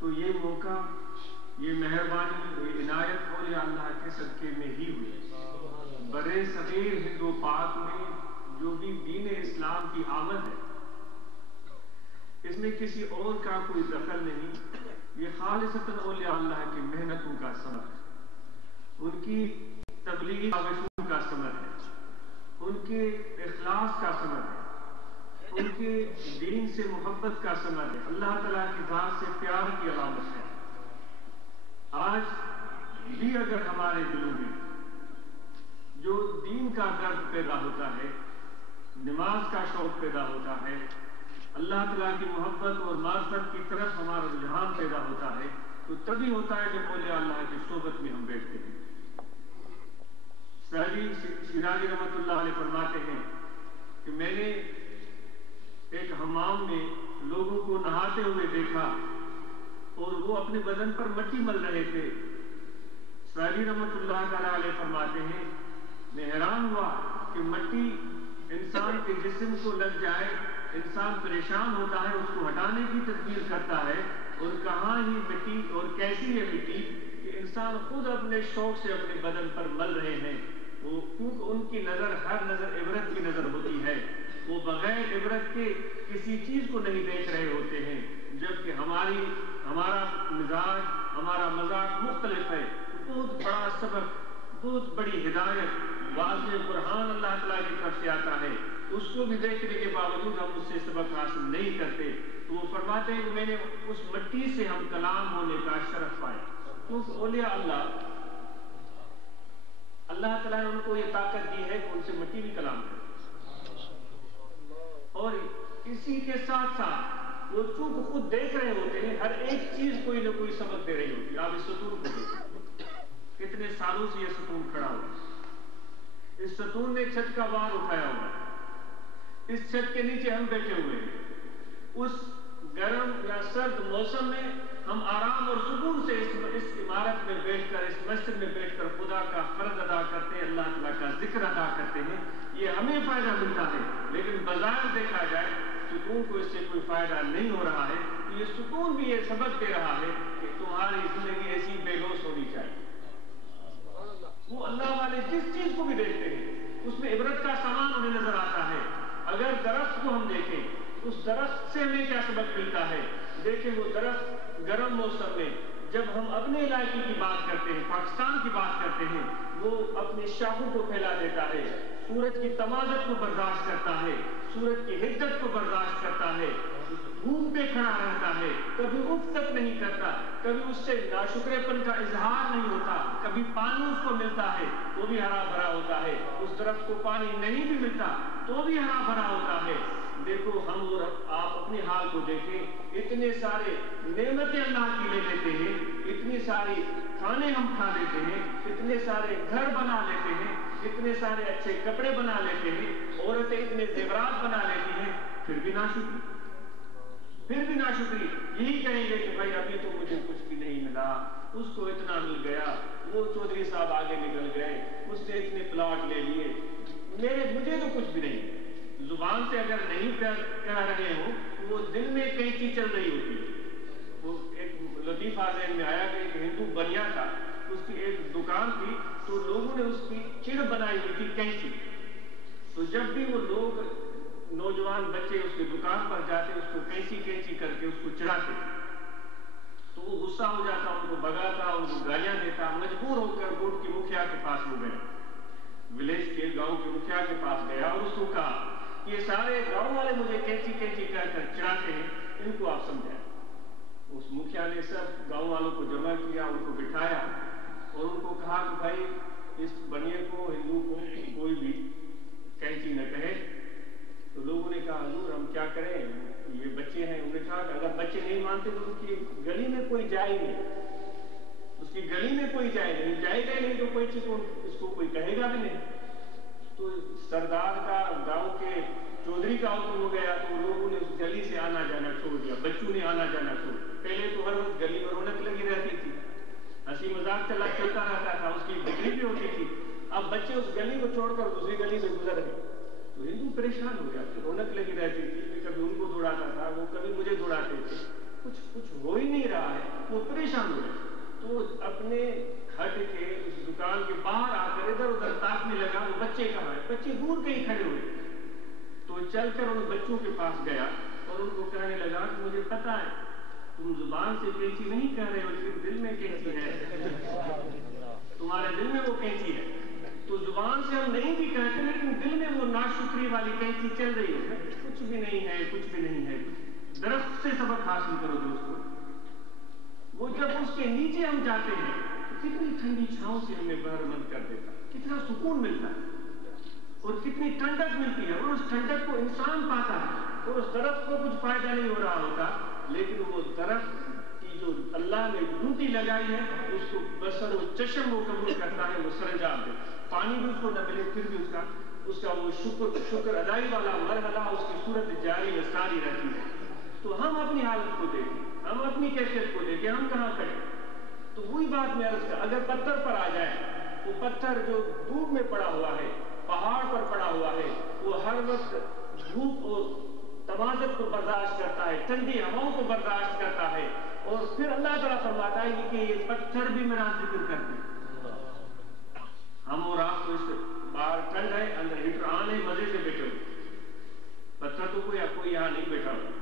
تو یہ موقع، یہ مہربانی، یہ عنایت اولیاء اللہ کے صدقے میں ہی ہوئی۔ برے صغیر ہند و پاک میں جو بھی دین اسلام کی آمد ہے، اس میں کسی اور کا کوئی دخل نہیں، یہ خالصتاً اولیاء اللہ کی محنتوں کا ثمر ہے، ان کی تبلیغی کاوشوں کا ثمر ہے، ان کے اخلاص کا ثمر ہے، ان کے دین سے محبت کا ثمر ہے، اللہ تعالیٰ کی ذات سے پیار کی علامت ہے۔ آج بھی اگر ہمارے دلوں میں جو دین کا درد پیدا ہوتا ہے، نماز کا شوق پیدا ہوتا ہے، اللہ تعالیٰ کی محبت اور معرفت کی طرف ہمارا رجحان پیدا ہوتا ہے، تو تبھی ہوتا ہے جب اولیاء اللہ کی صحبت میں ہم بیٹھتے ہیں۔ سعدی شیرازی رحمۃ اللہ علیہ فرماتے ہیں کہ میں نے ایک حمام میں لوگوں کو نہاتے ہوئے دیکھا اور وہ اپنے بدن پر مٹی مل رہے تھے۔ سعدی رحمۃ اللہ تعالیٰ علیہ فرماتے ہیں میں حیران ہوا کہ مٹی انسان کے جسم کو لگ جائے، انسان پریشان ہوتا ہے، اس کو ہٹانے کی تدبیر کرتا ہے، اور کہاں ہی مٹی اور کیسی ہے مٹی کہ انسان خود اپنے شوق سے اپنے بدن پر مل رہے ہیں۔ وہ کیونکہ ان کی نظر ہر نظر عبرت کی نظر ہوتی ہے، وہ بغیر عبرت کے کسی چیز کو نہیں دیکھ رہے ہوتے ہیں، جبکہ ہمارا مزاج، ہمارا مذاق مختلف ہے۔ بہت بڑا سبق، بہت بڑی ہدایت، واضح قرآن اللہ تعالیٰ کی طرف سے آتا ہے، اس کو بھی دیکھنے کے باوجود ہم اس سے سبق حاصل نہیں کرتے۔ تو وہ فرماتے ہیں کہ میں نے اس مٹی سے ہم کلام ہونے کا شرف پایا، کیونکہ اولیاء اللہ تعالیٰ نے ان کو یہ طاقت دی ہے کہ ان سے مٹی بھی کلام کرے، اور اسی کے ساتھ ساتھ وہ چونکہ خود دیکھ رہے ہوتے ہیں، ہر ایک چیز کوئی نہ کوئی سبق دے رہی ہوتی ہے۔ آپ اس ستون کو دیکھیں، کتنے سالوں سے یہ ستون کھڑا ہوا ہے، اس ستون نے چھت کا بار اٹھایا ہوا ہے، اس چھت کے نیچے ہم بیٹھے ہوئے ہیں، اس گرم یا سرد موسم میں ہم آرام اور سکون سے اس عمارت میں بیٹھ کر، اس مسجد میں بیٹھ کر خدا کا فرض ادا کرتے ہیں، اللہ تعالیٰ کا ذکر ادا کرتے ہیں، یہ ہمیں فائدہ ملتا ہے۔ لیکن بظاہر دیکھا جائے سکون کو اس سے کوئی فائدہ نہیں ہو رہا ہے، یہ سکون بھی یہ سبق دے رہا ہے کہ تمہاری زندگی ایسی بے لوث ہونی چاہیے۔ وہ اللہ والے جس چیز کو بھی دیکھتے ہیں اس میں عبرت کا سامان انہیں نظر آتا ہے۔ اگر درخت کو ہم دیکھیں، اس درخت سے ہمیں کیا سبق ملتا ہے؟ دیکھیں وہ درخت گرم موسم میں جب ہم اپنے علاقے کی بات کرتے ہیں، پاکستان کی بات کرتے ہیں، وہ اپنی شاخوں کو پھیلا دیتا ہے، سورج کی تمازت کو برداشت کرتا ہے، سورج کی حدت کو برداشت کرتا ہے، دھوپ پہ کھڑا رہتا ہے، کبھی اف تک نہیں کرتا، کبھی اس سے ناشکرے پن کا اظہار نہیں ہوتا، کبھی پانی اس کو ملتا ہے وہ بھی ہرا بھرا ہوتا ہے، اس درخت کو پانی نہیں بھی ملتا تو بھی ہرا بھرا ہوتا ہے۔ دیکھو ہم اور آپ اپنے حال کو دیکھیں، اتنے سارے نعمتیں اللہ کی لے لیتے ہیں، اتنی ساری کھانے ہم کھا لیتے ہیں، اتنے سارے گھر بنا لیتے ہیں، اتنے سارے اچھے کپڑے بنا لیتے ہیں، عورتیں اتنے زیورات بنا لیتی ہیں، پھر بھی ناشکری یہی کہیں گے کہ بھائی ابھی تو مجھے کچھ بھی نہیں ملا، اس کو اتنا مل گیا، وہ چودھری صاحب آگے نکل گئے، اس نے اتنے پلاٹ لے لیے، مجھے تو کچھ بھی نہیں۔ زبان سے اگر نہیں کہہ رہے ہو تو وہ دل میں کینچی چل رہی ہوتی ہے۔ وہ ایک لطیفہ ذہن میں آیا کہ ایک ہندو بنیا تھا، اس کی ایک دکان تھی، تو لوگوں نے اس کی چڑ بنائی ہوئی تھی کینچی، تو جب بھی وہ لوگ نوجوان بچے اس کی دکان پر جاتے اس کو کینچی کر کے اس کو چڑھاتے، تو وہ غصہ ہو جاتا، ان کو بھگاتا، ان کو گالیاں دیتا، مجبور ہو کر گوٹ کے مکھیا کے پاس ہو گیا، ولیج کے گاؤں کے مکھیا کے پاس گیا اور اس کو کہا یہ سارے گاؤں والے مجھے کینچی کہہ کر چڑھاتے ہیں، ان کو آپ سمجھائیں۔ اس مکھیا نے سب گاؤں والوں کو جمع کیا، ان کو بٹھایا اور ان کو کہا کہ بھائی اس بنیے کو، ہندو کو کوئی بھی کینچی نہ کہے۔ تو لوگوں نے کہا حضور ہم کیا کریں، یہ بچے ہیں۔ انہوں نے کہا کہ اگر بچے نہیں مانتے تو اس کی گلی میں کوئی جائے نہیں، اس کی گلی میں کوئی جائے گا ہی نہیں، تو کوئی چیز اس کو کوئی کہے گا بھی نہیں۔ تو سردار کا، گاؤں کے چودھری کا حکم ہو گیا، تو لوگوں نے اس گلی سے آنا جانا چھوڑ دیا، بچوں نے آنا جانا چھوڑ دیا۔ پہلے تو ہر وقت گلی میں رونق لگی رہتی تھی، ہنسی مذاق چلتا رہتا تھا، اس کی بکری بھی ہوتی تھی۔ اب بچے اس گلی کو چھوڑ کر دوسری گلی سے گزر گئے تو ہندو پریشان ہو گیا، رونق لگی رہتی تھی، کبھی ان کو دوڑاتا تھا، وہ کبھی مجھے دوڑاتے تھے، کچھ ہو ہی نہیں رہا ہے۔ اپنے گھٹ کے اس دکان کے باہر آ کر ادھر ادھر تاکنے لگا وہ بچے کہاں ہیں. بچے دور کہیں کھڑے ہوئے. تو چل کر ان بچوں کے پاس گیا اور ان کو کہنے لگا کہ مجھے پتا ہے تم زبان سے کینچی نہیں کہہ رہے ہو لیکن دل میں کینچی ہے. تمہارے دل میں وہ کینچی ہے. تو زبان سے ہم نہیں بھی کہتے لیکن دل میں وہ ناشکری والی کینچی چل رہی ہے. کچھ بھی نہیں ہے, کچھ بھی نہیں ہے. درخت سے سبق حاصل کرو دوستو. وہ جب اس کے نیچے ہم جاتے ہیں کتنی ٹھنڈی چھاؤں سے ہمیں بہرمند کر دیتا ہے, کتنا سکون ملتا ہے اور کتنی ٹھنڈک ملتی ہے. اور اس ٹھنڈک کو انسان پاتا ہے اور اس درخت کو کچھ فائدہ نہیں ہو رہا ہوتا لیکن وہ درخت کی جو اللہ نے ڈیوٹی لگائی ہے اس کو بسر و چشم وہ قبول کرتا ہے. وہ سرانجام دے, پانی بھی اس کو نہ ملے پھر بھی اس کا وہ شکر ادائی والا مرحلہ اس کی صورت جاری و ساری رہتی ہے. تو ہم اپنی حالت کو دیکھیں, ہم اپنی کیفیت کو دیکھیں, ہم کہاں کھڑے. تو وہی بات میں عرض کر, اگر پتھر پر آ جائے, وہ پتھر جو دھوپ میں پڑا ہوا ہے, پہاڑ پر پڑا ہوا ہے, وہ ہر وقت دھوپ اور تمازت کو برداشت کرتا ہے, ٹھنڈی ہواؤں کو برداشت کرتا ہے, اور پھر اللہ تعالیٰ فرماتا ہے کہ یہ پتھر بھی میرا ذکر کرتے ہیں. ہم اور آپ کو اس باہر ٹھنڈ ہے, اندر ہیٹر آن ہے, مزے سے بیٹھے ہو. پتھر تو کوئی یہاں نہیں بیٹھا ہوا.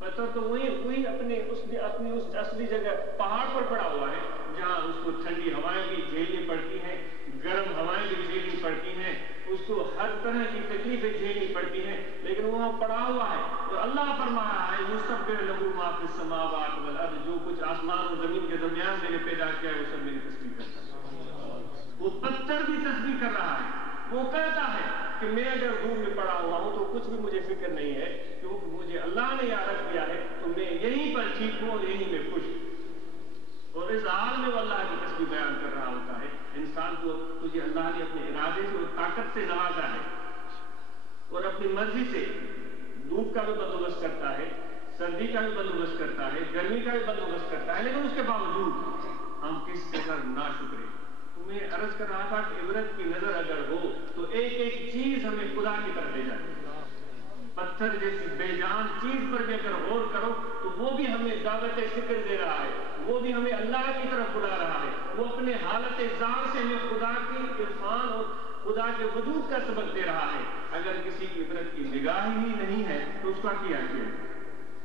پتھر تو وہی اپنی اس اصلی جگہ پہاڑ پر پڑا ہوا ہے جہاں اس کو ٹھنڈی ہوائیں بھی جھیلنی پڑتی ہیں, گرم ہوائیں بھی جھیلنی پڑتی ہیں, اس کو ہر طرح کی تکلیفیں جھیلنی پڑتی ہیں, لیکن وہاں پڑا ہوا ہے. اور اللہ فرما رہا ہے یسبح لہ ما فی السماوات والارض, جو کچھ آسمان اور زمین کے درمیان میں نے پیدا کیا ہے وہ سب میری تسبیح کرتا ہے. وہ پتھر بھی تسبیح کر رہا ہے. وہ کہتا ہے کہ میں اگر دھوپ میں پڑا ہوا ہوں تو کچھ بھی مجھے فکر نہیں ہے, کیونکہ مجھے اللہ نے یہاں رکھ دیا ہے تو میں یہیں پر ٹھیک ہوں اور یہیں میں خوش ہوں. اور اس حال میں وہ اللہ کی تسبیح بیان کر رہا ہوتا ہے. انسان کو تجھے اللہ نے اپنے ارادے سے اور طاقت سے نوازا ہے اور اپنی مرضی سے دھوپ کا بھی بندوبست کرتا ہے, سردی کا بھی بندوبست کرتا ہے, گرمی کا بھی بندوبست کرتا ہے, لیکن اس کے باوجود ہم کس قدر ناشکر ہیں. میں عرض کر رہا تھا کہ عبرت کی نظر اگر ہو تو ایک ایک چیز ہمیں خدا کی طرف لے جائے. پتھر جیسی بے جان چیز پر بھی اگر غور کرو تو وہ بھی ہمیں دعوت فکر دے رہا ہے, وہ بھی ہمیں اللہ کی طرف بلا رہا ہے, وہ اپنے حالت ذات سے ہمیں خدا کی عرفان اور خدا کے وجود کا سبق دے رہا ہے. اگر کسی کی عبرت کی نگاہ ہی نہیں ہے تو اس کا کیا کیا.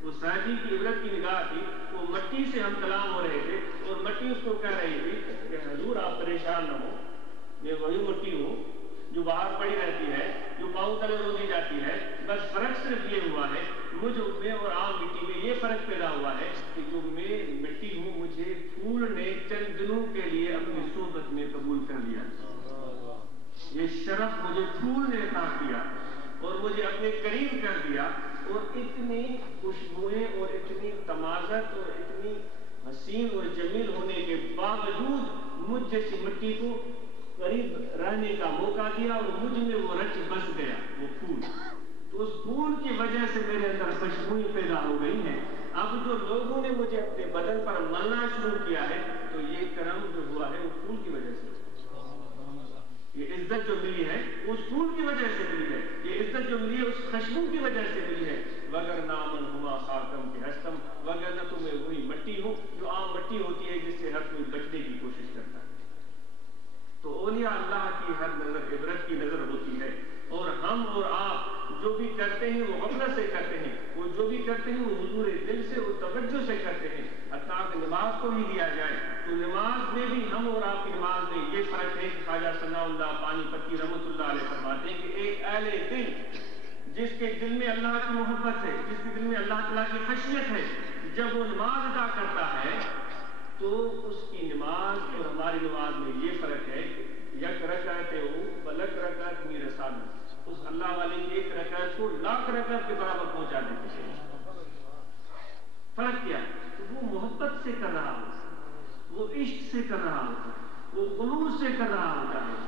وہ سعدی کی عبرت کی نگاہ تھی, وہ مٹی سے ہم کلام ہو رہے تھے اور مٹی اس کو کہہ رہی تھی کہ حضور آپ پریشان نہ ہو, میں وہی مٹی ہوں جو باہر پڑی رہتی ہے, جو پاؤں تلے رو دی جاتی ہے. بس فرق صرف یہ ہوا ہے مجھ میں اور عام مٹی میں یہ فرق پیدا ہوا ہے کہ جو میں مٹی ہوں مجھے پھول نے چند دنوں کے لیے اپنی صحبت میں قبول کر لیا. یہ شرف مجھے پھول نے عطا کیا اور مجھے اپنے قریب کر دیا, اور اتنی خوشبوئیں اور اتنی تمازت اور اتنی حسین اور جمیل ہونے کے باوجود مجھ جیسی مٹی کو قریب رہنے کا موقع دیا اور مجھ میں وہ رچ بس گیا وہ پھول. تو اس پھول کی وجہ سے میرے اندر خوشبوئیں پیدا ہو گئی ہیں. اب جو لوگوں نے مجھے اپنے بدن پر ملنا شروع کیا ہے تو یہ کرم جو ہوا ہے وہ پھول کی وجہ سے. یہ عزت جو ملی ہے اس پھول کی وجہ سے ملی ہے, یہ عزت جو ملی ہے اس خوشبو کی وجہ سے ملی ہے. وگر نامن ہوا خاکم کے ہستم, وگر نہ تو میں وہی مٹی ہوں جو عام مٹی ہوتی ہے جس سے ہر کوئی بچنے کی کوشش کرتا ہے. تو اولیاء اللہ کی ہر نظر عبرت کی نظر ہوتی ہے, اور ہم اور آپ جو بھی کرتے ہیں وہ غفلت سے کرتے ہیں, وہ جو بھی کرتے ہیں وہ حضور دل سے اور توجہ سے کرتے ہیں. حتیٰ کہ نماز کو بھی دیا جائے تو نماز میں بھی ہم اور آپ کی نماز میں یہ فرق ہے کہ خواجہ ثناء اللہ پانی پتی رحمۃ اللہ علیہ فرماتے ہیں کہ ایک اہل دل جس کے دل میں اللہ کی محبت ہے, جس کے دل میں اللہ تعالیٰ کی خشیت ہے, جب وہ نماز ادا کرتا ہے تو اس کی نماز اور ہماری نماز میں یہ فرق ہے کہ یک رکعت ہو بلک رکعت می رسالہ, اس اللہ والے کی ایک رکعت کو لاکھ رکعت کے برابر پہنچا دیتے ہیں. فرق کیا ہے؟ تو وہ محبت سے کر رہا ہوتا ہے, وہ عشق سے کر رہا ہوتا ہے, وہ خلوص سے کر رہا ہوتا ہے,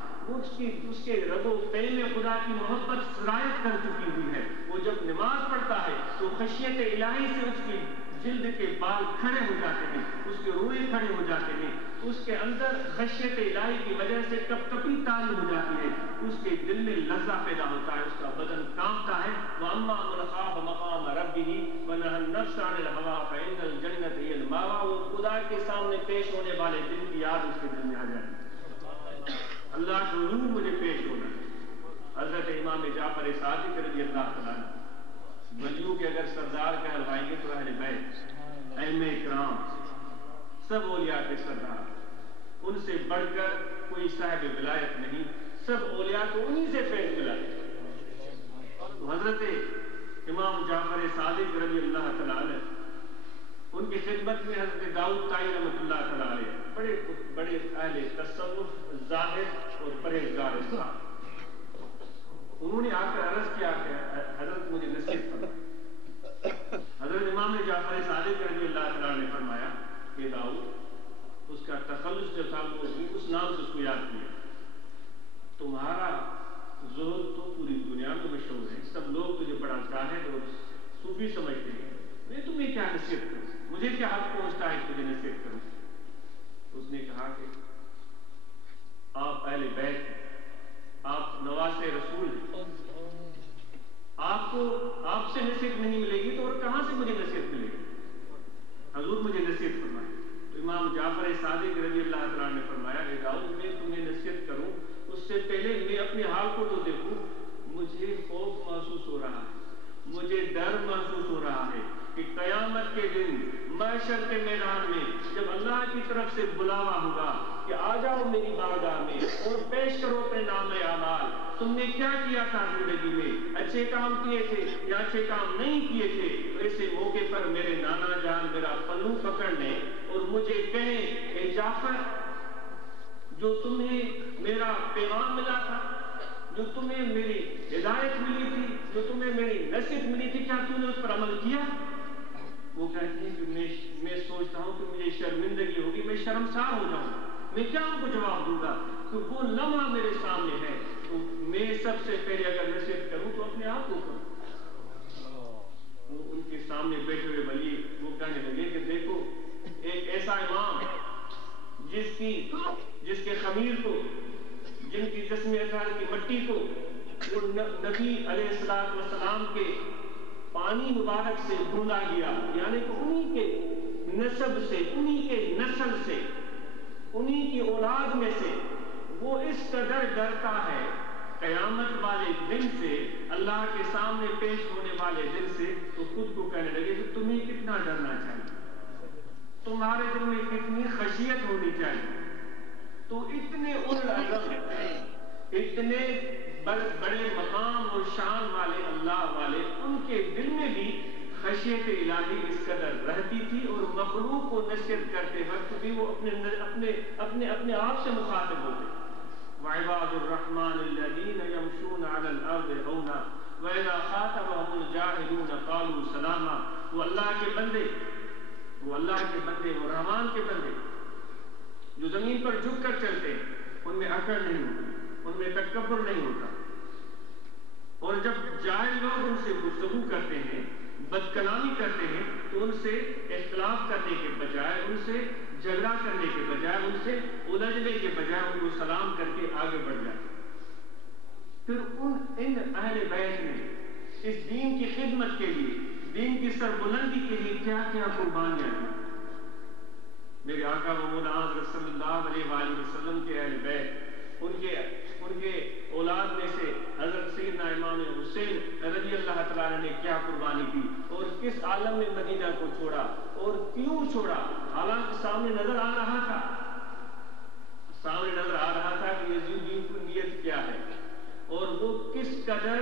اس کے رگ و پے میں خدا کی محبت سرایت کر چکی ہوئی ہے. وہ جب نماز پڑھتا ہے تو خشیت الہی سے اس کی جلد کے بال کھڑے ہو جاتے ہیں, اس کے روئے کھڑے ہو جاتے ہیں, اس کے اندر خشیت الہی کی وجہ سے کپ کپی تاری ہو جاتی ہے, اس کے دل میں لرزہ پیدا ہوتا ہے, اس کا بدن کانپتا ہے. وَأَمَّا مَنْ خَافَ مَقَامَ رَبِّهِ وَنَهَى النَّفْسَ عَنِ الْهَوَىٰ فَإِنَّ الْجَنَّةَ هِيَ الْمَأْوَىٰ. وہ خدا اللہ کے سامنے پیش ہونے والے دن کی یاد اس کے دل میں آ جائے، اللہ کے حضور مجھے پیش ہونا ہے۔ حضرت امام جعفر صادق رضی اللہ تعالیٰ ولیوں کے اگر سردار کہلوائیں گے تو اہل بیت، ائمہ کرام، سب اولیاء کے سردار، ان سے بڑھ کر کوئی صاحب ولایت نہیں، سب اولیاء کو انہی سے فیض ملا۔ تو حضرت امام جعفر صادق رضی اللہ تعالیٰ عنہ، ان کی خدمت میں حضرت داؤد طائی رحمۃ اللہ تعالیٰ علیہ بڑے اہل تصوف، زاہد اور پرہیزگار صاحب، انہوں نے آ کر عرض کیا کہ حضرت مجھے نصیحت فرمائیں۔ حضرت امام جعفر صادق رضی اللہ تعالیٰ نے فرمایا کہ داؤد، اس کا تخلص جو تھا وہ اس نام سے اس کو یاد کیا، تمہارا زہد تو پوری دنیا میں مشہور ہے، سب لوگ تجھے بڑا زاہد اور صوفی سمجھتے ہیں، میں تمہیں کیا نصیحت کروں، مجھے کیا حق پہنچتا ہے تجھے نصیحت کروں؟ اس نے کہا کہ آپ اہل بیت ہیں، آپ نواسے رسول ہیں، آپ سے نصیحت نہیں ملے گی تو اور کہاں سے مجھے نصیحت ملے گی؟ حضور مجھے نصیحت فرمائے۔ تو امام جعفر صادق رضی اللہ تعالیٰ نے فرمایا کہ داؤد، میں تمہیں نصیحت کروں اس سے پہلے میں اپنے حال کو تو دیکھوں، مجھے خوف محسوس ہو رہا ہے، مجھے ڈر محسوس ہو رہا ہے کہ قیامت کے دن محشر کے میدان میں جب اللہ کی طرف سے بلاوا ہوگا کہ آ جاؤ میری بارگاہ میں اور پیش کرو اپنے نام اعمال، تم نے کیا کیا تھا زندگی میں، اچھے کام کیے تھے یا اچھے کام نہیں کیے تھے، تو ایسے موقع پر میرے نانا جان میرا پلو پکڑ لیں اور مجھے کہیں کہ جعفر، جو تمہیں میرا پیغام ملا تھا، جو تمہیں میری ہدایت ملی تھی، جو تمہیں میری نصیحت ملی تھی، کیا تم نے اس پر عمل کیا؟ وہ کہتے ہیں کہ میں سوچتا ہوں کہ مجھے شرمندگی ہوگی، میں شرمسار ہو جاؤں، میں کیا ان کو جواب دوں گا؟ کہ وہ لمحہ میرے سامنے ہے، تو میں سب سے پہلے اگر نصیحت کروں تو اپنے آپ کو کروں۔ وہ ان کے سامنے بیٹھے ہوئے ولی وہ کہنے لگے کہ دیکھو، ایک ایسا امام جس کے خمیر کو، جن کی جسم اطہر کی مٹی کو وہ نبی علیہ السلام کے پانی مبارک سے ڈھونڈا گیا، یعنی کہ انہی کے نسب سے، انہی کے نسل سے، انہی کی اولاد میں سے وہ اس قدر ڈرتا ہے قیامت والے دن سے، اللہ کے سامنے پیش ہونے والے دن سے، تو خود کو کہنے لگے کہ تمہیں کتنا ڈرنا چاہیے، تمہارے دل میں کتنی خشیت ہونی چاہیے۔ تو اتنے العظم، اتنے بڑے مقام اور شان والے اللہ والے، ان کے دل میں بھی خشیت الہی اس قدر رہتی تھی، اور مخلوق کو نصیحت کرتے وقت بھی وہ اپنے آپ سے مخاطب ہوتے۔ وعباد الرحمن الذین یمشون علی الارض ہونا وَإِذَا خَاطَبَهُمُ الْجَاهِلُونَ قَالُوا سَلَامًا۔ وہ اللہ کے بندے، وہ رحمان کے بندے جو زمین پر جھک کر چلتے ہیں، ان میں اکڑ نہیں ہوتی، ان میں تکبر نہیں ہوتا، اور جب جاہل لوگ ان سے گفتگو کرتے ہیں، بد کلامی کرتے ہیں، تو ان سے اختلاف کرنے کے بجائے، ان سے جھگڑا کرنے کے بجائے، ان سے الجھنے کے بجائے ان کو سلام کر کے آگے بڑھ جاتے ہیں۔ پھر ان اہل بیت نے اس دین کی خدمت کے لیے، دین کی سربلندی کے لیے کیا کیا قربانیاں دی۔ میرے آقا و مولا حضرت صلی اللہ علیہ وآلہ وسلم کے اہل بیت، ان کے اولاد میں سے حضرت سیدنا امام حسین رضی اللہ تعالیٰ نے کیا قربانی دی، اور کس عالم میں مدینہ کو چھوڑا اور کیوں چھوڑا، حالانکہ سامنے نظر آ رہا تھا کہ یزیدیوں کی نیت کیا ہے، اور وہ کس قدر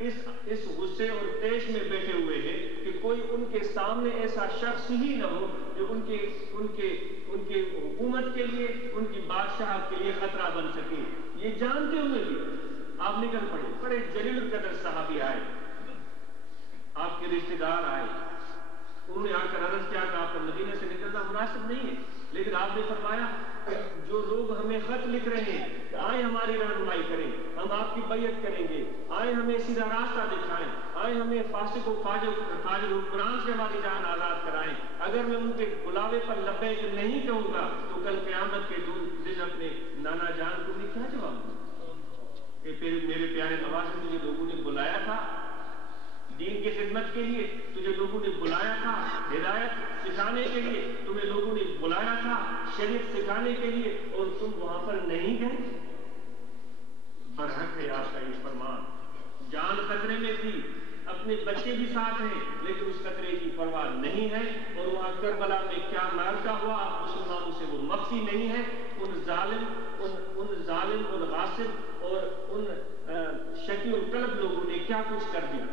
اس غصے اور تیش میں بیٹھے ہوئے ہیں کہ کوئی ان کے سامنے ایسا شخص ہی نہ ہو جو ان کے حکومت کے لیے، ان کی بادشاہت کے لیے خطرہ بن سکے۔ یہ جانتے ہوئے بھی آپ نکل پڑے، بڑے جلیل القدر صحابی آئے، آپ کے رشتہ دار آئے، انہوں نے آ کر عرض کیا کہ آپ کا مدینہ سے نکلنا مناسب نہیں ہے، لیکن آپ نے فرمایا کہ جو لوگ ہمیں خط لکھ رہے ہیں، آئیں ہماری رہنمائی کریں، ہم آپ کی بیعت کریں گے، آئیں ہمیں سیدھا راستہ دکھائیں، آئیں ہمیں فاسق و فاجر حکمران سے ہماری جان آزاد کرائیں۔ اگر میں ان کے بلاوے پر لبیک نہیں کہوں گا تو کل قیامت کے دن اپنے نانا جان کو میں کیا جواب دوں؟ کہ پھر میرے پیارے نواز، مجھے لوگوں نے بلایا تھا دین کی خدمت کے لیے، تجھے لوگوں نے بلایا تھا ہدایت سکھانے کے لیے، تمہیں لوگوں نے بلایا تھا شریعت سکھانے کے لیے اور تم وہاں پر نہیں گئے؟ برحق ہے آپ کا یہ فرمان، جان خطرے میں تھی، اپنے بچے بھی ساتھ ہیں، لیکن اس خطرے کی پرواہ نہیں ہے، اور وہاں کربلا میں کیا معرکہ ہوا آپ مسلمانوں سے وہ مخفی نہیں ہے۔ ان ظالم اور غاصب اور ان شقی القلب لوگوں نے کیا کچھ کر دیا۔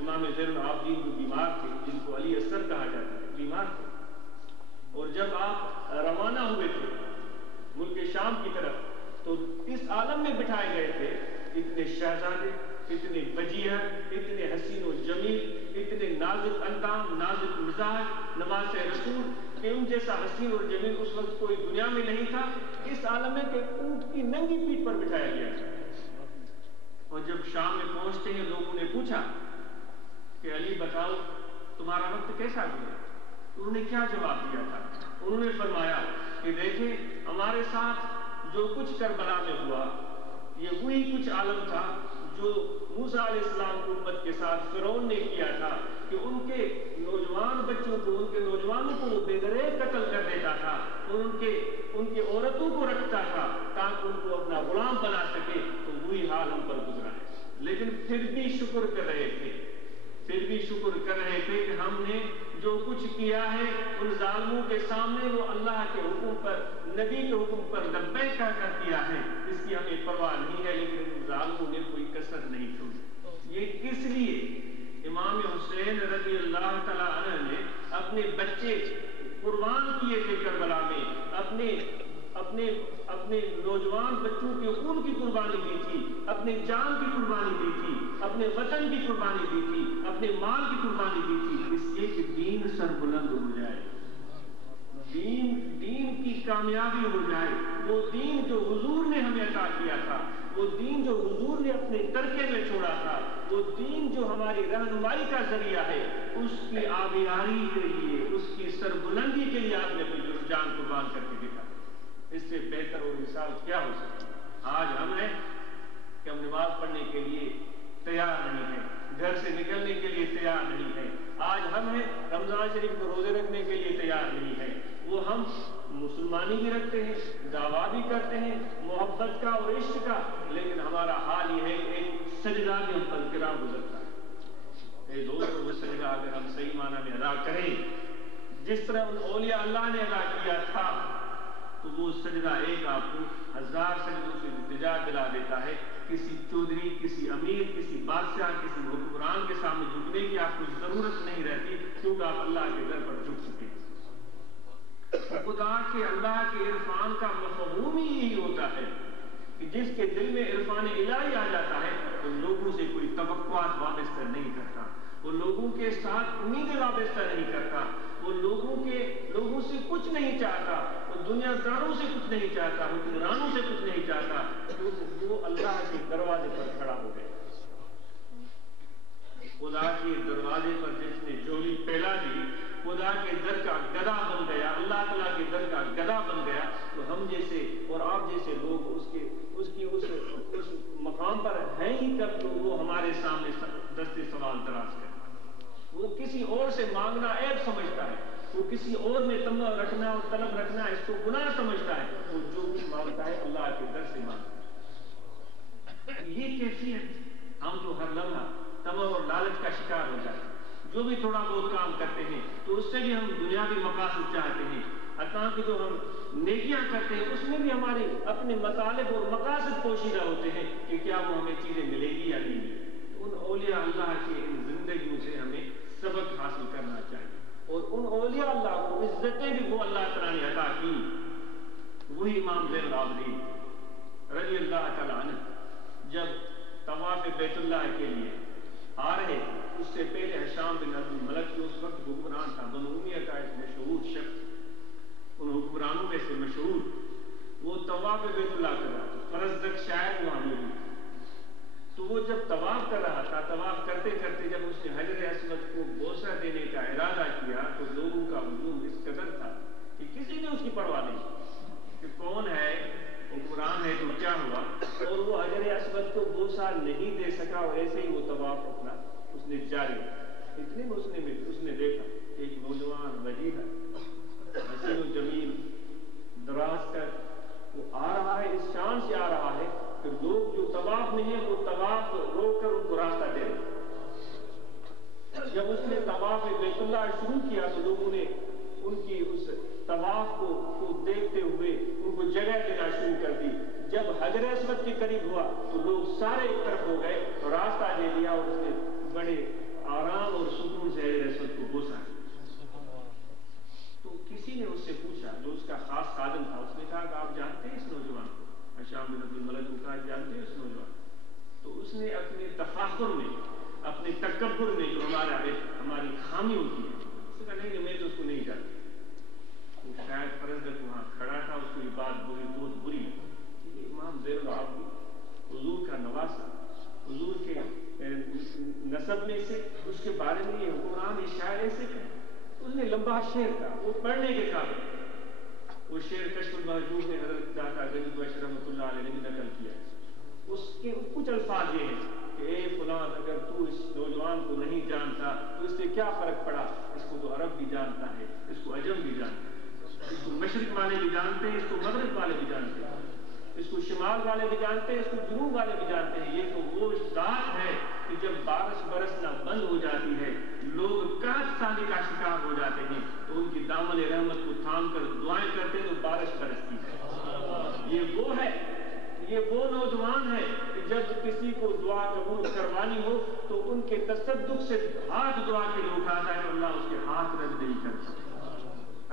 امام زین العابدین جو بیمار تھے، جن کو علی اصغر کہا جاتا ہے، بیمار تھے، اور جب آپ روانہ ہوئے تھے ملک شام کی طرف تو اس عالم میں بٹھائے گئے تھے اتنے شہزادے، اتنے وجیہ، اتنے حسین و جمیل، اتنے نازک اندام، نازک مزاج، نماز رسول، کہ ان جیسا حسین اور جمیل اس وقت کوئی دنیا میں نہیں تھا۔ اس عالم میں کہ اونٹ کی ننگی پیٹھ پر بٹھایا گیا تھا، اور جب شام میں پہنچتے ہیں لوگوں نے پوچھا کہ علی بتاؤ تمہارا وقت کیسا گیا؟ انہوں نے کیا جواب دیا تھا؟ انہوں نے فرمایا کہ دیکھیں ہمارے ساتھ جو کچھ کربلا میں ہوا یہ وہی کچھ عالم تھا جو موسیٰ علیہ السلام کی امت کے ساتھ فرعون نے کیا تھا، کہ ان کے نوجوان بچوں کو، ان کے نوجوانوں کو وہ بے دریغ قتل کر دیتا تھا، اور ان کے عورتوں کو رکھتا تھا تاکہ ان کو اپنا غلام بنا سکے۔ تو وہی حال ہم پر گزرا ہے، لیکن پھر بھی شکر کر رہے تھے، کہ ہم نے جو کچھ کیا ہے ان ظالموں کے سامنے وہ اللہ کے حکم پر، نبی کے حکم پر لبیک کہہ کر کیا ہے، اس کی ہمیں پرواہ نہیں ہے، لیکن ان ظالموں نے کوئی کسر نہیں چھوڑی۔ یہ کس لیے؟ امام حسین رضی اللہ تعالیٰ عنہ نے اپنے بچے قربان کیے تھے کربلا میں، اپنے نوجوان بچوں کے خون کی قربانی دی تھی، اپنے جان کی قربانی دی تھی، اپنے وطن کی قربانی دی تھی، اپنے مال کی قربانی دی تھی، اس لیے کہ دین سر بلند ہو جائے، دین کی کامیابی ہو جائے۔ وہ دین جو حضور نے ہمیں عطا کیا تھا، وہ دین جو حضور نے اپنے ترکے میں چھوڑا تھا، وہ دین جو ہماری رہنمائی کا ذریعہ ہے، اس کی آبیاری کے لیے، اس کی سربلندی کے لیے آپ نے اپنی جان قربان کر کے دکھا۔ اس سے بہتر اور مثال کیا ہو سکتی ہے؟ آج ہم ہیں کہ ہم نماز پڑھنے کے لیے تیار نہیں ہیں، گھر سے نکلنے کے لیے تیار نہیں ہیں، آج ہم ہیں رمضان شریف کو روزے رکھنے کے لیے تیار نہیں ہیں۔ وہ ہم مسلمانی بھی رکھتے ہیں، دعویٰ بھی کرتے ہیں محبت کا اور عشق کا، لیکن ہمارا حال یہ ہے ایک سجدہ بھی ہم پر گرا گزرتا ہے۔ اے دوستو، وہ سجدہ اگر ہم صحیح معنی میں ادا کریں جس طرح ان اولیاء اللہ نے ادا کیا تھا، تو وہ سجدہ ایک آپ کو 1000 سجدوں سے نجات دلا دیتا ہے۔ کسی چودھری، کسی امیر، کسی بادشاہ، کسی حکمران کے سامنے جھکنے کی آپ کو ضرورت نہیں رہتی، کیونکہ آپ اللہ کے در پر جھک چکے ہیں۔ خدا کے، اللہ کے عرفان کا مفہوم ہی یہی ہوتا ہے کہ جس کے دل میں عرفان الہی آ جاتا ہے وہ لوگوں سے کوئی توقعات وابستہ نہیں کرتا، وہ لوگوں کے ساتھ امیدیں وابستہ نہیں کرتا، وہ لوگوں سے کچھ نہیں چاہتا، وہ دنیا داروں سے کچھ نہیں چاہتا، حکمرانوں سے کچھ نہیں چاہتا، وہ اللہ کے دروازے پر کھڑا ہو گیا۔ خدا کے دروازے پر جس نے جولی پھیلا دی، خدا کے در کا گدا بن گیا، اللہ تعالیٰ کے در کا گدا بن گیا، تو ہم جیسے اور آپ جیسے لوگ اس مقام پر ہیں ہی کب تو وہ ہمارے سامنے دستے سوال دراز کرے۔ وہ کسی اور سے مانگنا عیب سمجھتا ہے، وہ کسی اور میں تمنا رکھنا اور طلب رکھنا اس کو گناہ سمجھتا ہے، وہ جو کچھ مانگتا ہے اللہ کے در سے مانگتا ہے۔ یہ کیفیت ہم تو ہر لمحہ تمنا اور لالچ کا شکار ہو جاتے ہیں۔ جو بھی تھوڑا بہت کام کرتے ہیں تو اس سے بھی ہم دنیاوی مقاصد چاہتے ہیں، حتیٰ کہ جو ہم نیکیاں کرتے ہیں اس میں بھی ہمارے اپنے مطالب اور مقاصد پوشیدہ ہوتے ہیں کہ کیا وہ ہمیں چیزیں ملے گی یا نہیں ملے گی۔ ان اولیاء اللہ کی ان زندگیوں سے ہمیں سبق حاصل کرنا چاہیے، اور ان اولیاء اللہ کو عزتیں بھی وہ اللہ تعالیٰ نے عطا کی۔ وہی امام زین العابدین رضی اللہ تعالیٰ عنہ جب طواف بیت اللہ کے لیے آ رہے تھے، اس سے پہلے ہشام بن عبد الملک جو اس وقت حکمران تھا، بنو امیہ کا ایک مشہور شخص، ان حکمرانوں میں سے مشہور، وہ طواف بیت اللہ کر رہا تھا، فرزدق شاعر وہاں موجود تھا۔ تو وہ جب طواف کر رہا تھا، طواف کرتے کرتے جب اس نے حجر اسود کو بوسہ دینے کا ارادہ کیا تو لوگوں کا ہجوم اس قدر تھا کہ کسی نے اس کی پرواہ نہیں کہ کون ہے، حکمران ہے تو کیا ہوا، اور وہ حجر اسود کو بوسہ نہیں دے سکا، اور ایسے ہی وہ طواف اپنا اس نے جاری۔ اتنے میں اس نے دیکھا ایک نوجوان وجیہ حسین و جمیل طواف کو دیکھتے ہوئے ان کو جگہ دینا شروع کر دی. جب حجر اسود کے قریب ہوا تو لوگ سارے ایک طرف ہو گئے اور راستہ دے دیا اور اس نے بڑے آرام اور سکون سے حجر اسود کو بوسا. تو کسی نے اس سے پوچھا جو اس کا خاص خادم تھا, اس نے کہا کہ آپ جانتے ہیں اس نوجوان کو؟ ہشام بن عبد الملک کو کہا جانتے ہیں اس نوجوان؟ تو اس نے اپنے تفاخر میں, اپنے تکبر میں جو ہماری خامی ہوتی ہے, اس نے کہا نہیں میں تو اس کو نہیں جانتا. تو شاید فرزدق وہاں کھڑا تھا, اس کو یہ بات بہت بری لگی. امام زین العابدین حضور کا نواسا, حضور کے نسب میں سے, اس کے بارے میں یہ حکمران یہ شاعر ایسے کہ اس نے لمبا شعر تھا, وہ پڑھنے کے قابل. وہ شعر کشف المحجوب میں حضرت داتا غنی بخش رحمۃ اللہ علیہ نے بھی نقل کیا. اس کے کچھ الفاظ یہ ہیں کہ اے فلان, اگر تو اس نوجوان کو نہیں جانتا تو اس سے کیا فرق پڑا؟ اس کو تو عرب بھی جانتا ہے, اس کو عجم بھی جانتا ہے, اس کو مشرق والے بھی جانتے ہیں, اس کو مغرب والے بھی جانتے ہیں, اس کو شمال والے بھی جانتے ہیں, اس کو جنوب والے بھی جانتے ہیں. یہ تو وہ ذات ہے کہ جب بارش برسنا بند ہو جاتی ہے, لوگ قحط سالی کا شکار ہو جاتے ہیں, تو ان کی دامن رحمت کو تھام کر دعائیں کرتے ہیں تو بارش برستی ہے. یہ وہ ہے, یہ وہ نوجوان ہے کہ جب کسی کو دعا قبول کروانی ہو تو ان کے تصدق سے ہاتھ دعا کے لیے اٹھاتا ہے, اللہ اس کے ہاتھ رد نہیں کرتا.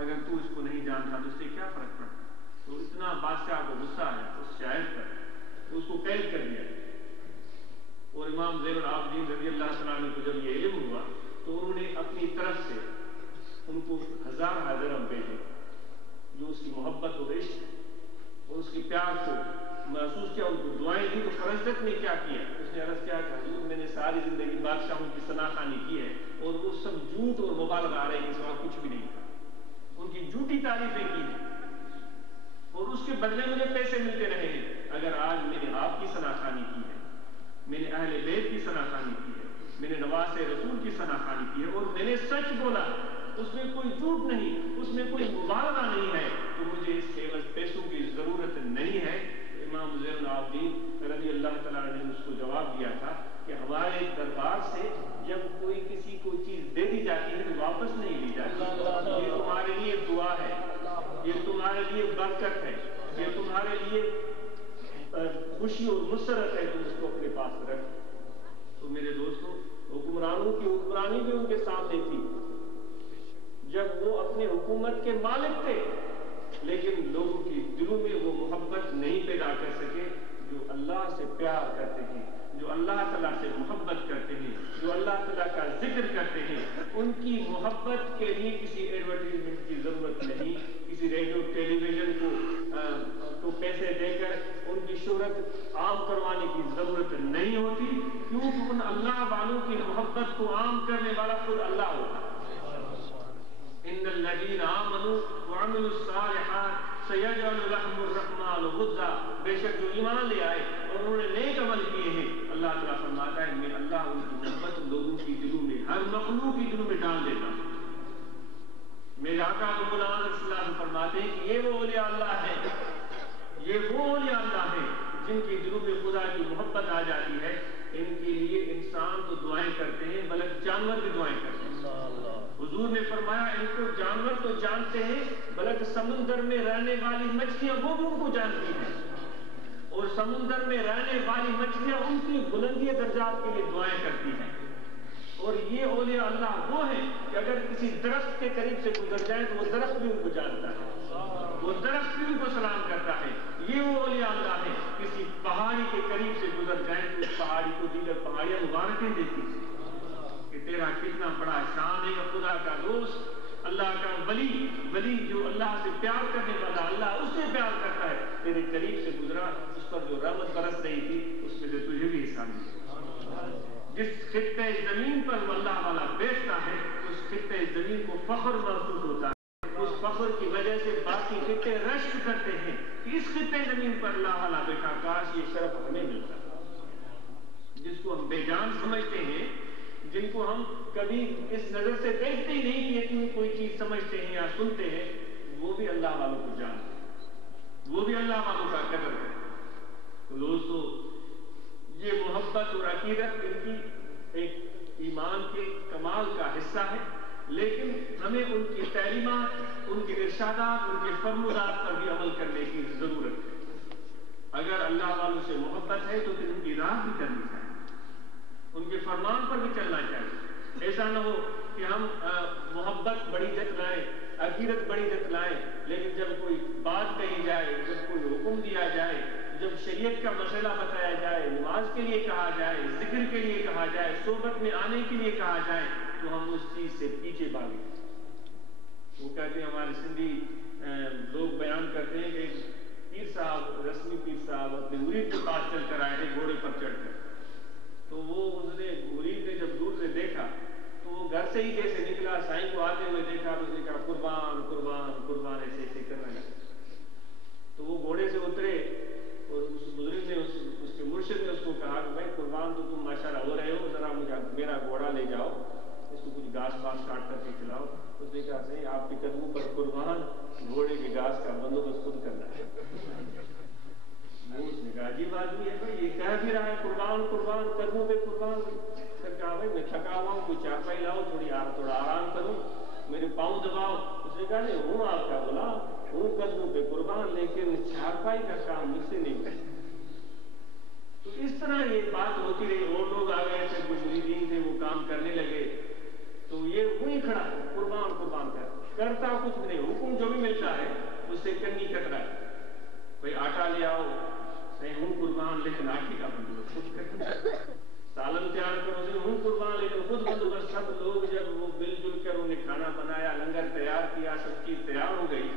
اگر تو اس کو نہیں جانتا تو اس سے کیا فرق پڑتا؟ تو اتنا بادشاہ کو غصہ آیا اس شاعر پر, اس کو قید کر دیا. اور امام زین العابدین رضی اللہ تعالیٰ عنہ کو جب یہ علم ہوا تو انہوں نے اپنی طرف سے ان کو 1000 درہم بھیجے, جو اس کی محبت و عشق اور اس کی پیار کو محسوس کیا, ان کو دعائیں دی. تو فرزدق نے کیا کیا؟ اس نے عرض کیا کہ حضور میں نے ساری زندگی بادشاہوں کی ثناخوانی کی ہے اور وہ سب جھوٹ اور مبالغہ آ رہے ہیں, اس وقت کچھ بھی نہیں تھا. ان کی جھوٹی تعریفیں کی ہیں اور اس کے بدلے مجھے پیسے ملتے رہے ہیں. اگر آج میں نے آپ کی ثناخوانی کی ہے, میں نے اہل بیت کی ثناخوانی کی ہے, میں نے نواز رسول کی ثناخوانی کی ہے اور میں نے سچ بولا, اس میں کوئی جھوٹ نہیں, اس میں کوئی مبالغہ نہیں ہے, تو مجھے اس کے عوض پیسوں کی ضرورت نہیں ہے. امام زین العابدین رضی اللہ تعالیٰ عنہ نے اس کو جواب دیا تھا کہ ہمارے دربار سے جب کوئی کسی کو چیز دے دی جاتی ہے تو واپس نہیں لی جاتی. یہ تمہارے لیے دعا ہے, یہ تمہارے لیے برکت ہے, یہ تمہارے لیے خوشی اور مسرت ہے, تم اس کو اپنے پاس رکھ. تو میرے دوستوں, حکمرانوں کی حکمرانی بھی ان کے سامنے تھی جب وہ اپنے حکومت کے مالک تھے, لیکن لوگوں کی دلوں میں وہ محبت نہیں پیدا کر سکے جو اللہ سے پیار کرتے ہیں, جو اللہ تعالیٰ سے محبت کرتے ہیں, جو اللہ تعالیٰ کا ذکر کرتے ہیں. ان کی محبت کے لیے کسی ایڈورٹائزمنٹ کی ضرورت نہیں, کسی ریڈیو ٹیلی ویژن کو پیسے دے کر ان کی شہرت عام کروانے کی ضرورت نہیں ہوتی, کیونکہ ان اللہ والوں کی محبت کو عام کرنے والا خود اللہ ہوتا ہے. ان الذین آمنوا وعملوا الصالحات سیجعل لهم الرحمن ودا, بے شک جو ایمان لے آئے اور انہوں نے نیک عمل کیے ہیں, اللہ تعالیٰ فرماتا ہے میں اللہ ان کی محبت لوگوں کی دلوں میں, ہر مخلوق کی دلوں میں ڈال دیتا ہوں. میرے آقا مولانا صلی اللہ علیہ وسلم فرماتے ہیں کہ یہ وہ اولیاء اللہ ہیں, یہ وہ اولیاء اللہ ہیں جن کی دلوں میں خدا کی محبت آ جاتی ہے. ان کے لیے انسان تو دعائیں کرتے ہیں بلکہ جانور بھی دعائیں کرتے ہیں. حضور نے فرمایا ان کو جانور تو جانتے ہیں بلکہ سمندر میں رہنے والی مچھلیاں وہ بھی ان کو جانتی ہیں, اور سمندر میں رہنے والی مچھلیاں ان کی بلندی درجات کے لیے دعائیں کرتی ہیں. اور یہ اولیاء اللہ وہ ہیں کہ اگر کسی درخت کے قریب سے گزر جائیں تو وہ درخت بھی ان کو جانتا ہے, وہ درخت بھی ان کو سلام کرتا ہے. یہ وہ اولیاء اللہ ہے, کسی پہاڑی کے قریب سے گزر جائیں تو اس پہاڑی کو دیگر پہاڑیاں مبارکیں دیتی ہیں کہ تیرا کتنا بڑا شان ہے, خدا کا دوست, اللہ کا ولی جو اللہ سے پیار کرنے والا, اللہ اس سے پیار کرتا ہے, تیرے قریب سے گزرا, اس پر جو رحمت برس رہی تھی اس میں سے تجھے بھی حصہ ملا. جس خطے زمین پر وہ اللہ والا بیٹھتا ہے اس خطے زمین کو فخر محسوس ہوتا ہے. اس فخر کی وجہ سے باقی خطے رشک کرتے ہیں کہ اس خطے زمین پر اللہ والا بیٹھا, کاش یہ شرف ہمیں ملتا. جس کو ہم بے جان سمجھتے ہیں, جن کو ہم کبھی اس نظر سے دیکھتے ہی نہیں کہ اتنی کوئی چیز سمجھتے ہیں یا سنتے ہیں, وہ بھی اللہ والوں کو جانتے ہیں, وہ بھی اللہ والوں کا قدر کرتے ہیں. تو دوستو, یہ محبت اور عقیدت ان کی ایک ایمان کے کمال کا حصہ ہے, لیکن ہمیں ان کی تعلیمات، ان کے ارشادات، ان کے فرمودات پر بھی عمل کرنے کی ضرورت ہے۔ اگر اللہ والوں سے محبت ہے تو پھر ان کی راہ بھی کرنی چاہیے، ان کے فرمان پر بھی چلنا چاہیے۔ ایسا نہ ہو کہ ہم محبت بڑی جتلائیں، عقیدت بڑی جتلائیں، لیکن جب کوئی بات کہی جائے، جب کوئی حکم دیا جائے، جب شریعت کا مسئلہ بتایا جائے، نماز کے لیے کہا جائے، ذکر کے لیے کہا جائے، صحبت میں آنے کے لیے کہا جائے، تو ہم اس چیز سے پیچھے بھاگیں۔ وہ کہتے ہیں، ہمارے سندھی لوگ بیان کرتے ہیں کہ پیر صاحب، رسمی پیر صاحب اپنے مرید کے پاس چل کر آئے تھے گھوڑے پر چڑھ کر، تو اس نے مرید نے جب دور سے دیکھا تو وہ گھر سے ہی جیسے نکلا، سائیں کو آتے ہوئے دیکھا تو اس نے کہا قربان قربان قربان، ایسے ایسے کرنے لگا۔ تو وہ گھوڑے سے اترے اور اس بزرگ نے اس کے مرشد نے اس کو کہا کہ بھائی قربان تو تم ماشاءاللہ ہو رہے ہو، ذرا مجھے میرا گھوڑا لے جاؤ، اس کو کچھ گھاس باس کاٹ کر کے کھلاؤ۔ اس نے کہا صحیح، آپ کے قدموں پر قربان، گھوڑے کے گھاس کا بندوبست خود کرنا ہے۔ اس نے کہا عجیب آدمی ہے بھائی، یہ کہہ بھی رہا ہے قربان قربان، قدموں پہ قربان۔ پھر کہا بھائی میں تھکا ہوا ہوں، کوئی چارپائی لاؤ، تھوڑا آرام کروں، میرے پاؤں دباؤ۔ اس نے کہا نہیں، ہوں آپ کا غلام، ہوں قدموں پہ قربان، لیکن چارپائی کا کام مجھ سے نہیں کرتا۔ تو اس طرح یہ بات ہوتی رہی، اور لوگ آ گئے تھے، کچھ مریدین تھے، وہ کام کرنے لگے، تو یہ وہی کھڑا قربان قربان کرتا کچھ بھی نہیں، حکم جو بھی ملتا ہے اس سے کنی کترا ہے۔ بھائی آٹا لے آؤ، نہیں ہوں قربان، لیکن آٹے کا بندوبست خود کرنا۔ سالن تیار کرو، سے ہوں قربان، لیکن خود بندوبست۔ سب لوگ جب وہ مل جل کر انہیں کھانا بنایا، لنگر تیار کیا، سب چیز تیار ہو گئی،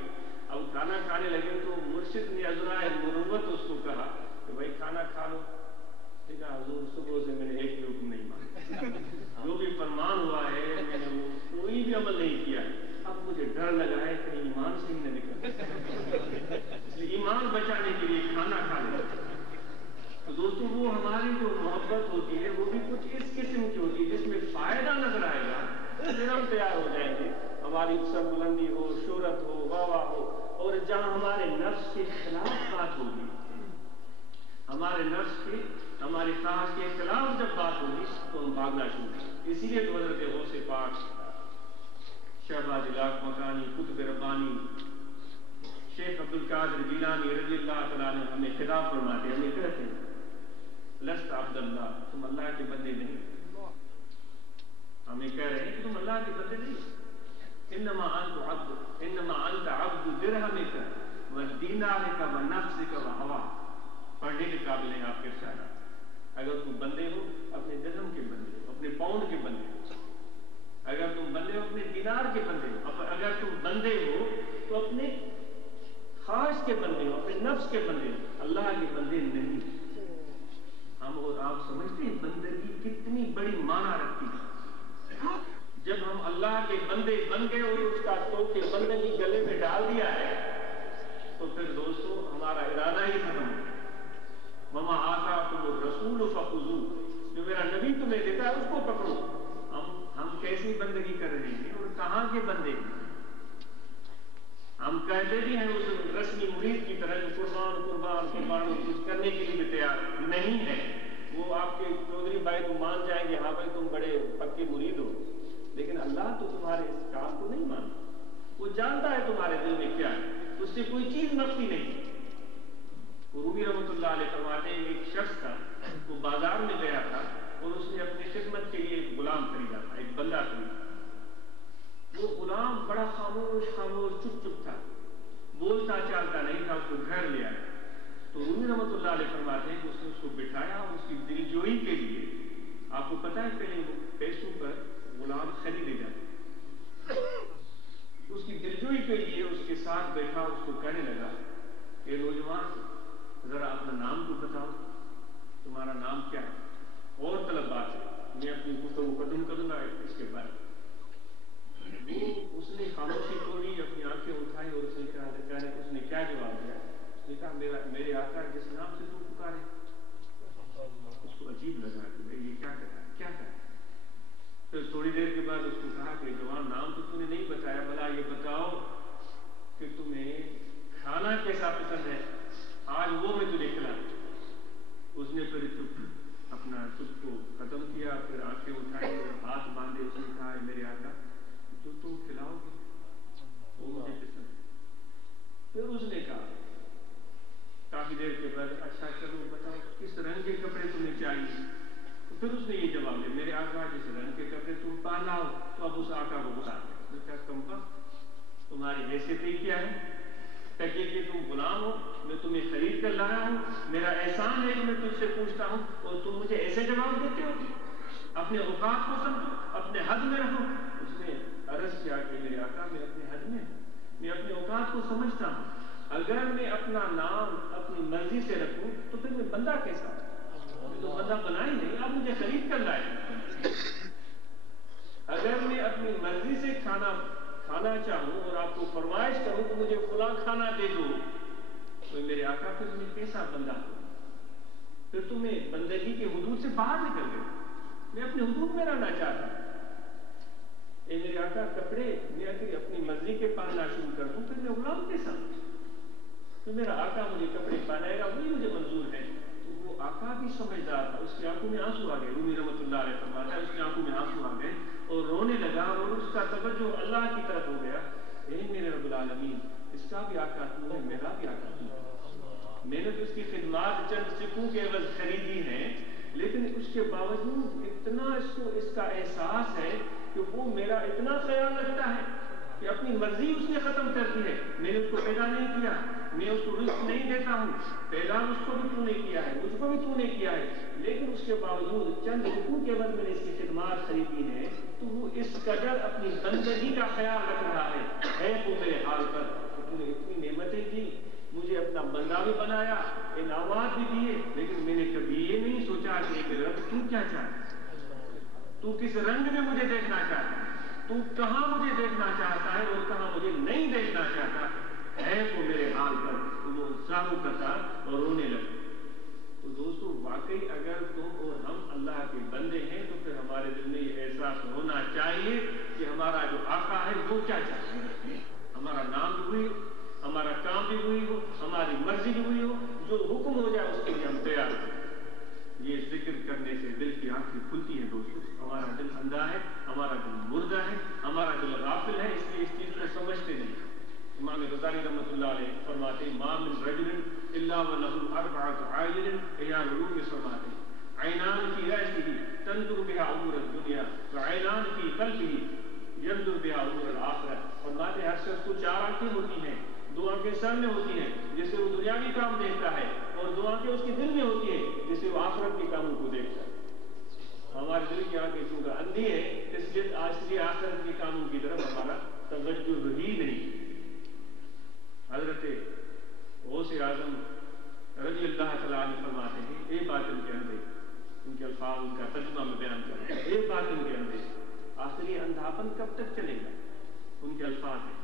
اب کھانا کھانے لگے تو مرشد نے عذرائے مروت اس کو کہا کہ بھائی کھانا کھا لو۔ کہا حضور صبح سے میں نے ایک بھی حکم نہیں مانا، جو بھی فرمان ہوا ہے میں نے وہ کوئی بھی عمل نہیں کیا، اب مجھے ڈر لگا ہے کہ ایمان سے ہی نہ نکل، ایمان بچانے کے لیے کھانا کھا لیں۔ تو دوستوں وہ ہماری جو محبت ہوتی ہے وہ بھی کچھ اس قسم کی ہوتی ہے جس میں فائدہ نظر آئے گا، پھر ہم تیار ہو جائیں گے۔ ہماری سر بلندی ہو، شہرت ہو، واہ واہ ہو، اور جہاں ہمارے نفس کے خلاف بات ہوگی، ہمارے نفس کے، ہماری خواہش کے خلاف جب بات ہوگی تو ہم بھاگنا شروع کریں۔ اسی لیے تو حضرت غوث پاک شہباز لاکھ مکانی، قطب ربانی شیخ عبد القادر جیلانی رضی اللہ تعالیٰ عنہ ہمیں خطاب فرماتے ہیں، ہمیں کہتے ہیں لست عبد اللہ، تم اللہ کے بندے نہیں۔ ہمیں کہہ رہے ہیں کہ تم اللہ کے بندے نہیں، انما انت عبد، انما انت عبد درہمک ودینارک ونفسک وہواک۔ پڑھنے کے قابل ہیں آپ کے ارشادات۔ اگر تم بندے ہو اپنے درہم کے بندے ہو، اپنے پاؤنڈ کے بندے ہو، اگر تم بندے ہو اپنے دینار کے بندے ہو، اگر تم بندے ہو تو اپنے خواہش کے بندے ہو، اپنے نفس کے بندے ہو، اللہ کے بندے نہیں۔ ہم اور آپ سمجھتے ہیں بندگی کتنی بڑی معنی رکھتی ہے۔ جب ہم اللہ کے بندے بن گئے اور اس کا توقع بندگی گلے میں ڈال دیا ہے تو پھر دوستو ہمارا ارادہ ہی ختم ہو گیا۔ وما آتاکم الرسول فخذوہ، جو میرا نبی تمہیں دیتا ہے اس کو پکڑو۔ ہم کیسی بندگی کر رہے ہیں اور کہاں کے بندے ہیں؟ ہم کہتے بھی ہیں اس رسمی مرید کی طرح قربان قربان قربان، کچھ کرنے کے لیے بھی تیار نہیں ہے۔ وہ آپ کے چودھری بھائی تو مان جائیں گے ہاں بھائی تم بڑے پکے مرید ہو، لیکن اللہ تو تمہارے اس کام کو نہیں مانتا، وہ جانتا ہے تمہارے دل میں کیا ہے، اس سے کوئی چیز مخفی نہیں۔ رومی رحمۃ اللہ علیہ فرماتے ہیں ایک شخص تھا، وہ بازار میں گیا تھا اور اس نے اپنی خدمت کے لیے ایک غلام خریدا تھا، ایک بندہ خریدا۔ وہ غلام بڑا خاموش خاموش چپ چپ تھا، بولتا چالتا نہیں تھا، اس کو گھر لے آیا۔ تو رومی رحمۃ اللہ علیہ فرماتے ہیں کہ اس نے اس کو بٹھایا اور اس کی دلجوئی کے لیے، آپ کو پتہ ہے پہلے وہ پیسوں پر غلام خریدے جاتے، اس کی دلجوئی کے لیے اس کے ساتھ بیٹھا، اس کو کہنے لگا کہ نوجوان ذرا اپنا نام تو بتاؤ، تمہارا نام کیا ہے؟ اور طلب بات ہے، میں اپنی گفتگو ختم کروں گا اس کے بعد۔ اس نے خاموشی توڑی، اپنی آنکھیں اٹھائی اور اس نے کہا، اس نے کیا جواب دیا؟ اس نے کہا میرے آقا جس نام سے تم پکارے۔ اس کو عجیب لگا کہ بھائی یہ کیا کر رہا ہے، کیا کر رہا ہے۔ پھر تھوڑی دیر کے بعد اس کو کہا کہ جوان نام تو نے نہیں بتایا، بھلا یہ بتاؤ کہ تمہیں کھانا کیسا پسند ہے، آج وہ میں تجھے کھلاؤں۔ اس نے پھر اپنا چپ کو ختم کیا، پھر آنکھیں اٹھائی اور ہاتھ باندھے اس نے کہا میرے آقا جو تم کھلاؤ گے وہ مجھے پسند ہے۔ پھر اس نے کہا کافی دیر کے بعد اچھا چلو بتاؤ کس رنگ کے کپڑے تمہیں چاہیے؟ تو پھر اس نے یہ جواب دیا میرے آقا جس رنگ کے کپڑے تم پہناؤ۔ تو اب اس آقا کو بتا دیا کم وقت تمہاری حیثیت ہی کیا ہے؟ کہ تم غلام ہو، میں تمہیں خرید کر لایا ہوں، میرا احسان ہے کہ میں تجھ سے پوچھتا ہوں اور تم مجھے ایسے جواب دیتے ہو؟ اپنے اوقات کو سمجھو، اپنے حد میں رہو۔ اس نے عرض کیا کہ میرے آقا میں اپنے حد میں ہوں، میں اپنے اوقات کو سمجھتا ہوں، اگر میں اپنا نام اپنی مرضی سے رکھوں تو پھر میں بندہ کیسا ہوں؟ میں تو بندہ بنا ہی نہیں، آپ مجھے خرید کر لائے۔ اگر میں اپنی مرضی سے کھانا چاہوں اور آپ کو فرمائش کروں کہ مجھے فلاں کھانا دے دو تو میرے آقا پھر میں کیسا بندہ ہوں؟ پھر تمہیں بندگی کے حدود سے باہر نکل گئے۔ میں اپنے حدود میں رہنا چاہتا ہوں۔ اے میرے آقا کپڑے میں اگر اپنی مرضی کے پہننا شروع کر دوں پھر میں غلام کیسا ہوں؟ تو میرا آقا مجھے کپڑے پہنائے گا وہی مجھے منظور ہے۔ تو وہ آقا بھی سمجھدار تھا، اس کی آنکھوں میں آنسو آ گئے۔ رومی رحمۃ اللہ علیہ فرماتا ہے اس کی آنکھوں میں آنسو آ گئے اور رونے لگا اور اس کا توجہ اللہ کی طرف ہو گیا۔ اے میرے رب العالمین اس کا بھی آقا تو ہے، میرا بھی آقا تو ہے۔ میں نے تو اس کی خدمات چند سکوں کے عوض خریدی ہیں، لیکن اس کے باوجود اتنا اس کا احساس ہے کہ وہ میرا اتنا خیال رکھتا ہے کہ اپنی مرضی اس نے ختم کر دی ہے۔ میں نے اس کو پیدا نہیں کیا، میں اس کو رزق نہیں دیتا ہوں، پیدا اس کو بھی تو نے کیا ہے، مجھ کو بھی تو نے کیا ہے، لیکن اس کے باوجود چند رکوع کے بعد میں نے اس کی خدمات خریدی ہے تو وہ اس قدر اپنی بندگی کا خیال رکھ رہا ہے تو میرے حال پر تو نے اتنی نعمتیں دی، مجھے اپنا بندہ بھی بنایا، انعامات بھی دیے، لیکن میں نے کبھی یہ نہیں سوچا کہ میرے رب تو کیا چاہتا ہے، تو کس رنگ میں مجھے دیکھنا چاہتا ہے، تو کہاں مجھے دیکھنا چاہتا ہے اور کہاں مجھے نہیں دیکھنا چاہتا ہے وہ میرے حال پر وہ زاروں کرتا اور رونے لگا۔ تو دوستو واقعی اگر تم اور ہم اللہ کے بندے ہیں تو پھر ہمارے دل میں یہ احساس ہونا چاہیے کہ ہمارا جو آقا ہے وہ کیا چاہتا ہے، ہمارا نام بھی ہوئی ہو، ہمارا کام بھی ہوئی ہو، ہماری مرضی بھی ہوئی ہو، جو حکم ہو جائے اس کے لیے ہم تیار ہیں۔ یہ ذکر کرنے سے دل کی آنکھیں کھلتی ہیں دوستو۔ ہمارا دل اندھا ہے، ہمارا دل مردہ ہے، ہمارا دل غافل ہے، اس لیے اس چیز کو سمجھتے نہیں۔ امام غزالی رحمۃ اللہ علیہ فرماتے ہیں ما من رجل الا وله اربعۃ عائل، احیاء العلوم میں فرماتے ہیں عینان فی رأسہ تنظر بها امور الدنیا وعینان فی قلبہ ينظر بها امور الآخرہ۔ فرماتے ہیں ہر شخص کو چار آنکھیں ہوتی ہیں، دو آنکھیں سر میں ہوتی ہیں جس سے وہ دنیاوی کام دیکھتا ہے، اور دو آنکھیں اس کے دل میں ہوتی ہیں جس سے وہ آخرت کے کاموں کو دیکھتا ہے۔ ہمارے دل کی آنکھیں چونکہ اندھی ہے اس لیے آخری آخرت کے کاموں کی طرف ہمارا توجہ ہی نہیں۔ حضرت غوث اعظم رضی اللہ تعالیٰ عنہ فرماتے ہیں اے باطن کے اندھے، ان کے الفاظ ان کا ترجمہ میں بیان کرتے ہیں، اے باطن کے اندھے آخری اندھاپن کب تک چلے گا؟ ان کے الفاظ ہیں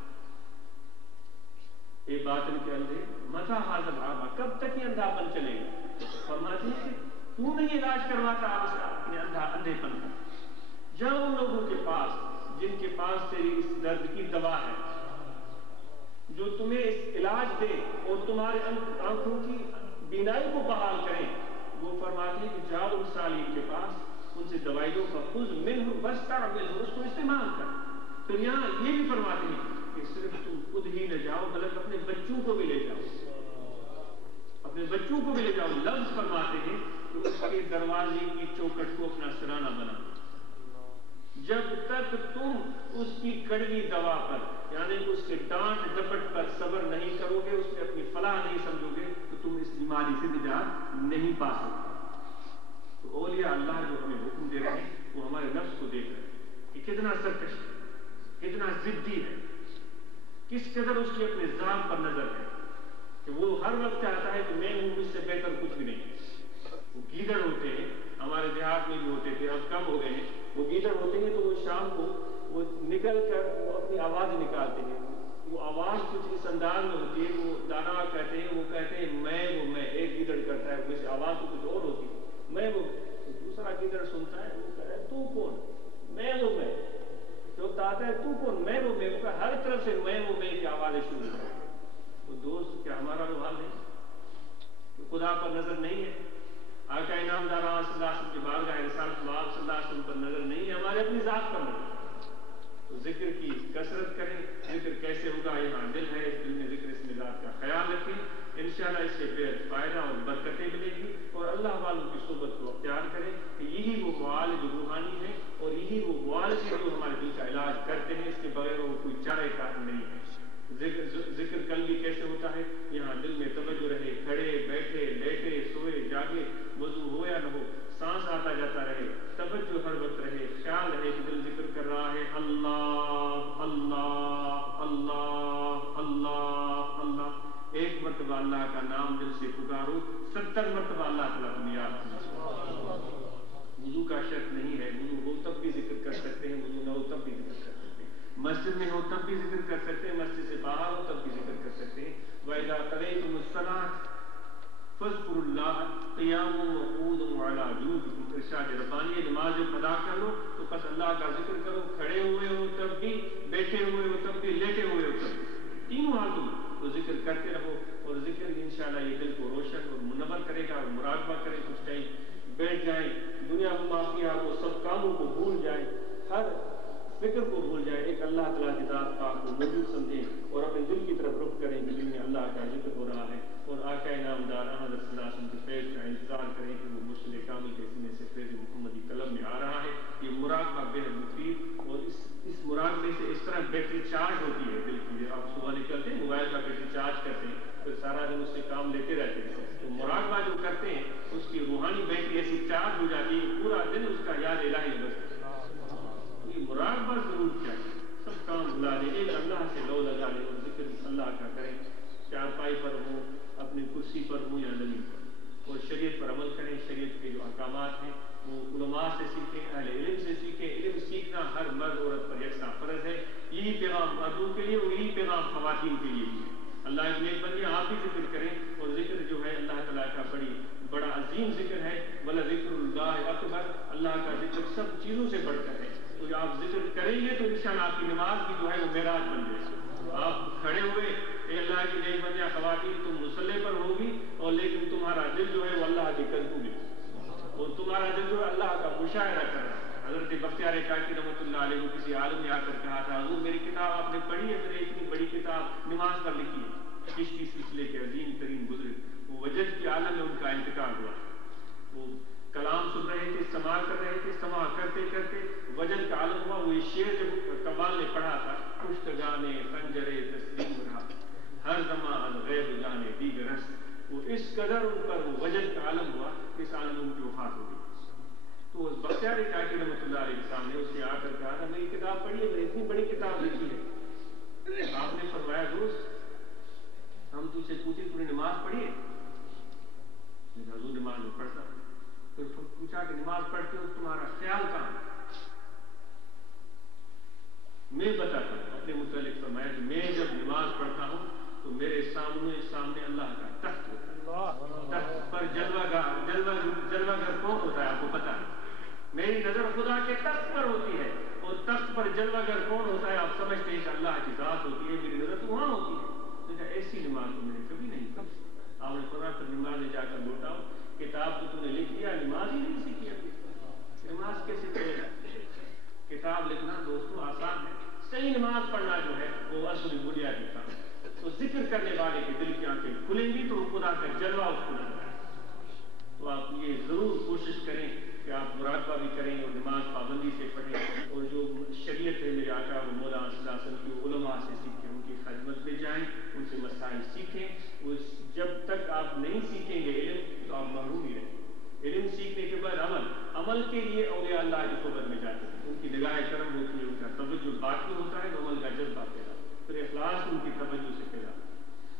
اے باطن کے اندھے متى هذا العامہ، کب تک یہ اندھاپن چلے گا؟ فرماتے ہیں کہ تو نہیں علاج کرواتا اپنے اندھے پن کا، جا ان لوگوں کے پاس جن کے پاس تیری اس درد کی دوا ہے، جو تمہیں اس علاج دے اور تمہارے آنکھوں کی بینائی کو بحال کریں۔ وہ فرماتے ہیں کہ جاؤ ان سالین کے پاس، ان سے دوائیوں کا خذ منہ واستعملہ، اس کو استعمال کر۔ پھر یہاں یہ بھی فرماتے ہیں کہ صرف تم خود ہی نہ جاؤ بلکہ اپنے بچوں کو بھی لے جاؤ، اپنے بچوں کو بھی لے جاؤ۔ لفظ فرماتے ہیں کہ اس کے دروازے کی چوکٹ کو اپنا سرانہ بنا، جب تک تم اس کی کڑوی دوا پر یعنی اس کے ڈانٹ ڈپٹ پر صبر نہیں کرو گے، اس میں اپنی فلاح نہیں سمجھو گے تو تم اس بیماری سے نجات نہیں پا سکتے۔ تو اولیاء اللہ جو ہمیں حکم دے رہے ہیں وہ ہمارے نفس کو دیکھ رہے ہیں کہ کتنا سرکش ہے، کتنا ضدی ہے، کس قدر اس کی اپنے ذات پر نظر ہے کہ وہ ہر وقت چاہتا ہے کہ میں ہوں، مجھ سے بہتر کچھ بھی نہیں۔ وہ گیدڑ ہوتے ہیں، ہمارے دیہات میں بھی ہوتے تھے، اب کم ہو گئے ہیں، وہ گیدڑ ہوتے ہیں تو وہ شام کو وہ نکل کر وہ اپنی آواز نکالتے ہیں، وہ آواز کچھ اس انداز میں ہوتی ہے، وہ دانا کہتے ہیں، وہ کہتے ہیں میں وہ میں، ایک گیدڑ کرتا ہے ویسے آواز تو کچھ اور ہوتی ہے، میں وہ، دوسرا گیدڑ سنتا ہے وہ کہتا ہے تو کون، میں وہ میں، جو آتا ہے تو کون، میں وہ میں، ہر طرف سے میں وہ میں کی آوازیں شروع ہوتی ہیں۔ تو دوست کیا ہمارا وہ حال نہیں کہ خدا پر نظر نہیں ہے، آقا انعامدار صلی اللہ علیہ وسلم کی بارگاہ رسالت صلی اللہ علیہ وسلم پر نظر نہیں ہے، ہمارے اپنی ذات پر نہیں۔ تو ذکر کی کثرت کریں. ذکر کیسے ہوگا؟ یہاں دل ہے، اس دل میں ذکر، اس میں ذات کا خیال رکھیں. انشاءاللہ اس سے بے فائدہ اور برکتیں ملیں گی، اور اللہ والوں کی صحبت کو اختیار کریں کہ یہی وہ معالج روحانی ہے، اور یہی وہ معالج ہے جو ہمارے دل کا علاج کرتے ہیں. اس کے بغیر وہ کوئی چارہ کار نہیں ہے. ذکر قلبی کیسے ہوتا ہے؟ یہاں دل میں توجہ رہے، کھڑے بیٹھے لیٹے سوئے جاگے، وضو ہو یا نہ ہو، سانس آتا جاتا رہے، توجہ ہر وقت رہے، خیال رہے کہ دل ذکر کر رہا ہے اللہ اللہ اللہ اللہ اللہ. 1 مرتبہ اللہ کا نام دل سے پکارو، 70 مرتبہ اللہ تعالیٰ کو یاد کرو. وضو کا شرط نہیں ہے، وضو ہو تب بھی ذکر کر سکتے ہیں، وضو نہ ہو تب بھی ذکر کر سکتے ہیں، مسجد میں ہو تب بھی ذکر کر سکتے ہیں، مسجد سے باہر ہو تب بھی ذکر کر سکتے ہیں. وَإِذَا قَضَيْتُمُ الصَّلَاةَ فَاذْكُرُوا اللَّهَ قِيَامًا وَقُعُودًا وَعَلَىٰ جُنُوبِكُمْ. ارشاد ربانی، نماز جب ادا کر لو تو بس اللہ کا ذکر کرو، کھڑے ہوئے ہو تب بھی، بیٹھے ہوئے ہو تب بھی، لیٹے ہوئے ہو تب بھی، تینوں حالتوں میں تو ذکر کرتے رہو. اور ذکر انشاءاللہ یہ دل کو روشن اور منور کرے گا. اور مراقبہ کریں، کچھ ٹائم بیٹھ جائیں، دنیا میں معافیا کو، سب کاموں کو بھول جائیں، ہر فکر کو بھول جائیں، ایک اللہ تعالیٰ کی ذات پاک کو موجود سمجھیں اور اپنے دل کی طرف رخ کریں کہ دل میں اللہ کا ذکر ہو رہا ہے. اور آقا نامدار احمد صلی اللہ علیہ وسلم کے فیض کا انتظار کریں کہ وہ مرشد کامل کے سینے سے فیض محمدی قلم میں آ رہا ہے. یہ مراقبہ بے حد مفید، اور اس مراقبے سے اس طرح بیٹری چارج ہوتی ہے دل کی. آپ صبح نکلتے ہیں موبائل کا بیٹری چارج کرتے ہیں، پھر سارا دن اس سے کام لیتے رہتے ہیں. تو مراقبہ جو کرتے ہیں اس کی روحانی بیٹری ایسی چارج ہو جاتی ہے، پورا دن اس کا یاد الہی بس. مراقبہ ضرور چاہیے، سب کام بھلا دیں، ایک اللہ سے لو لگا لیں اور ذکر اللہ کا کریں. چارپائی پر ہوں، اپنی کرسی پر ہوں یا زمین پر، اور شریعت پر عمل کریں. شریعت کے جو احکامات ہیں وہ علماء سے سیکھیں، اہل علم سے سیکھیں. علم سیکھنا ہر مرد عورت پر یکساں فرض ہے. یہی پیغام مردوں کے لیے اور یہی پیغام خواتین کے لیے بھی ہے. اللہ ایک نیک بندی آپ بھی ذکر کریں، اور ذکر جو ہے اللہ تعالیٰ کا بڑا عظیم ذکر ہے. وَلَذِكْرُ اللَّهِ أَكْبَرُ، اللہ کا ذکر سب چیزوں سے بڑھ کر ہے. تو جب آپ ذکر کریں گے تو انشاءاللہ آپ کی نماز بھی جو ہے وہ معراج بن جائے گی. آپ کھڑے ہوئے، اے اللہ کی نیک بندیاں خواتین، تم مصلی پر ہوگی، اور لیکن تمہارا دل جو ہے وہ اللہ کے قدموں میں، اور تمہارا دل جو ہے اللہ کا مشاہدہ کر رہا ہے. حضرت بختیار کاکی رحمۃ اللہ علیہ کو کسی عالم نے آ کر کہا تھا، حضور میری کتاب آپ نے پڑھی ہے؟ میں نے اتنی بڑی کتاب نماز پر لکھی ہے. چشتی سلسلے کے عظیم ترین بزرگ، وہ وجد کے عالم میں ان کا انتقال ہوا. وہ کلام سن رہے تھے، سماع کر رہے تھے، سماع کرتے کرتے وجد کا عالم ہوا. وہ شعر جب کمال نے پڑھا تھا، پشتگانے خنجرے تسلیم رہا، ہر زمان غیب جانے دیگر رس. وہ اس قدر ان پر وہ وجد کا عالم ہوا کہ اس عالم میں ان کی وفات ہو گئی. تو بختیار کاکی رحمۃ اللہ علیہ کے سامنے اس نے آ کر کہا تھا، میری کتاب پڑھی ہے، میں نے اتنی بڑی کتاب لکھی ہے. آپ نے فرمایا، دوست ہم تجھ سے پوچھے تم نے نماز پڑھی ہے؟ حضور نماز میں پڑھتا. پھر پوچھا کہ نماز پڑھتے ہو تمہارا خیال کہاں؟ میں بتاتا ہوں اپنے متعلق. فرمایا کہ میں جب نماز پڑھتا ہوں تو میرے سامنے اللہ کا تخت ہوتا ہے. تخت پر جلوہ گر کون ہوتا ہے آپ کو پتا ہے؟ میری نظر خدا کے تخت پر ہوتی ہے، اور تخت پر جلوہ گر کون ہوتا ہے؟ آپ سمجھتے ہیں کہ اللہ کی ذات ہوتی ہے، میری نظر تو وہاں ہوتی ہے. ایسی نماز تو میں نے کبھی نہیں پڑھی. آپ نے فرمایا پھر نماز میں جا کر لوٹاؤ، کتاب تو تم نے لکھ دیا، نماز ہی نہیں سیکھی ابھی. نماز کیسے پڑھے گا؟ کتاب لکھنا دوستوں آسان ہے، صحیح نماز پڑھنا جو ہے وہ اصل بنیادی کام ہے. تو ذکر کرنے والے کے دل کی آنکھیں کھلیں گی تو خدا کا جلوہ اس کو نظر آئے. تو آپ یہ ضرور کوشش کریں کہ آپ مراقبہ بھی کریں اور نماز پابندی سے پڑھیں، اور جو شریعت ہے میرے آقا وہ مولانا صلی اللہ علیہ وسلم کی علماء سے سیکھیں، ان کی خدمت میں جائیں، ان سے مسائل سیکھیں. جب تک آپ نہیں سیکھیں گے علم تو آپ محروم ہی رہیں. علم سیکھنے کے بعد عمل کے لیے اولیاء اللہ کی صحبت میں جاتے ہیں، ان کی نگاہ کرم ہوتی ہے، ان کا توجہ باقی ہوتا ہے تو عمل کا جذبہ پیدا ہوتا ہے، پھر اخلاص ان کی توجہ سے پیدا ہوتا ہے.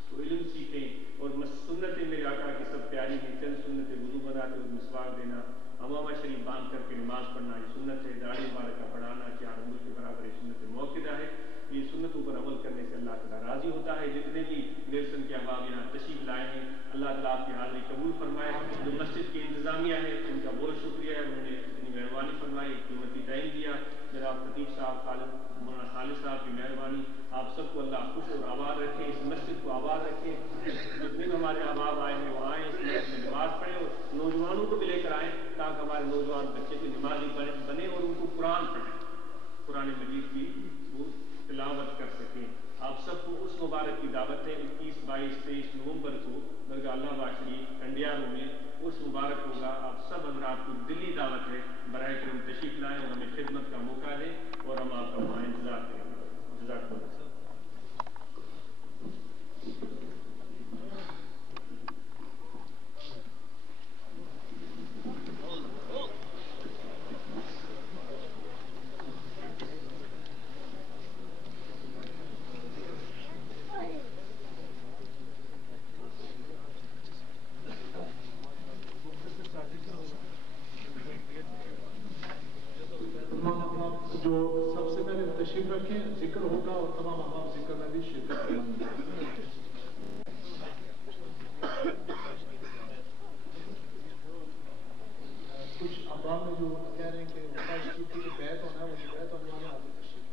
تو علم سیکھیں. اور سنتیں میرے آقا کی سب پیاری ہیں. چند سنتیں وضو بناتے ہوئے مسواک دینا، امامہ شریف باندھ کر کے نماز پڑھنا یہ سنت ہے. داڑھی مبارک کا بڑھانا 4 انگل کے برابر یہ سنت موقعہ ہے. یہ سنتوں پر عمل کرنے سے اللہ تعالیٰ راضی ہوتا ہے. جتنے بھی نیلسن کے احباب یہاں تشریف لائے ہیں، اللہ تعالیٰ آپ کی حاضری قبول فرمائے. جو مسجد کی انتظامیہ ہے ان کا بہت شکریہ ہے، انہوں نے اتنی مہربانی 22-23 نومبر کو درگاہ اللہ با شریف انڈیارو میں اس مبارک ہوگا. آپ سب حضرات کو دلی دعوت ہے، برائے کرم تشریف لائیں اور ہمیں خدمت کا موقع دیں اور ہم آپ کا وہاں انتظار کریں گے. جزاک اللہ. جو سب سے پہلے تشریف رکھیں، ذکر ہوگا اور تمام احباب ذکر میں بھی شرکت کریں. کچھ احباب میں جو کہہ رہے ہیں کہ خواہش کی تھی کہ بیعت ہونا ہے، وہ جو بیعت ہونے والا ہے تشریف.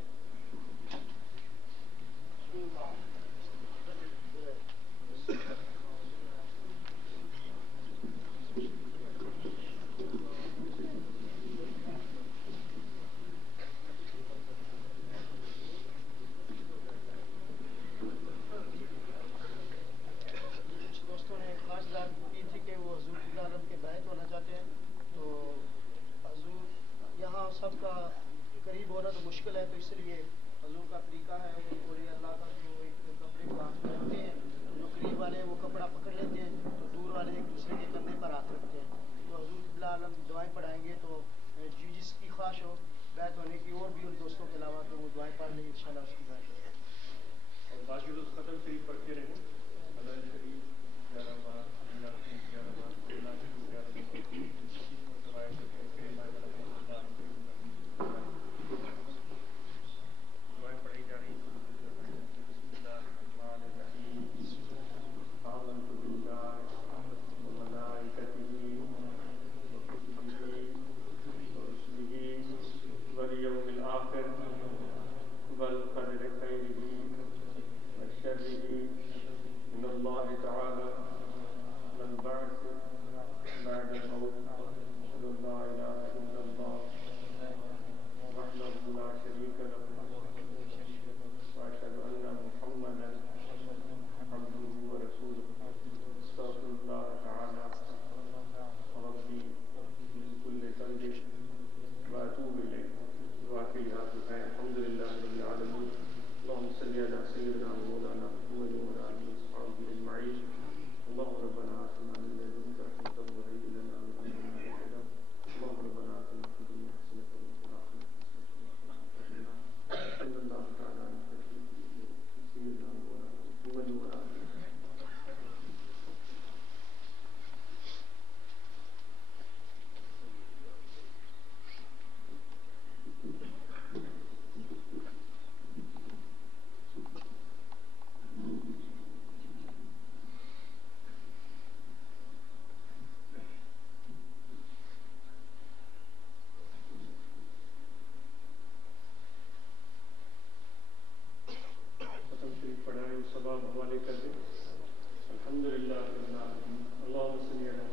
سب کا قریب ہونا تو مشکل ہے، تو اس لیے حضور کا طریقہ ہے وہ بولے اللہ کا کہ وہ ایک کپڑے کو ہاتھ میں رکھتے ہیں، جو قریب والے وہ کپڑا پکڑ لیتے ہیں تو دور والے ایک دوسرے کے کندھے پر ہاتھ رکھتے ہیں. تو حضور عالم دعائیں پڑھائیں گے، تو جس کی خواہش ہو بیعت ہونے کی اور بھی ان دوستوں کے علاوہ تو وہ دعائیں پڑھ لیں انشاءاللہ اس کی خواہش ہے. اور باقی دوست ختم شریف پڑھتے رہیں. اللہ شریف 11 بار، اللہ شریف 11 بار، اللہ شریف 11 بار. دعائیں پڑھی جا رہی ہیں. بسم اللہ الرحمن الرحیم. آمنت باللہ وملائکتہ وکتبہ ورسلہ والیوم الآخر والقدر خیرہ وشرہ من اللہ تعالی والبعث بعد الموت. أشهد أن لا إله إلا الله وحده لا شريك له وأشهد أن محمدا عبده ورسوله. أستغفر الله تعالى ربي من كل ذنب وأتوب إليه. وآخر دعوانا الحمد لله رب العالمين. اللهم صل على سيدنا ومولانا محمد وعلى آله وصحبه أجمعين. اللهم ربنا آتنا من لدنك رحمة وهيئ لنا من أمرنا رشدا. اللهم ربنا آتنا في الدنيا حسنة وفي الآخرة حسنة وقنا عذاب النار. صلى الله تعالى على سيدنا ومولانا محمد وعلى آله. حوالے کر دیں. الحمد للہ. اللہم صلی علی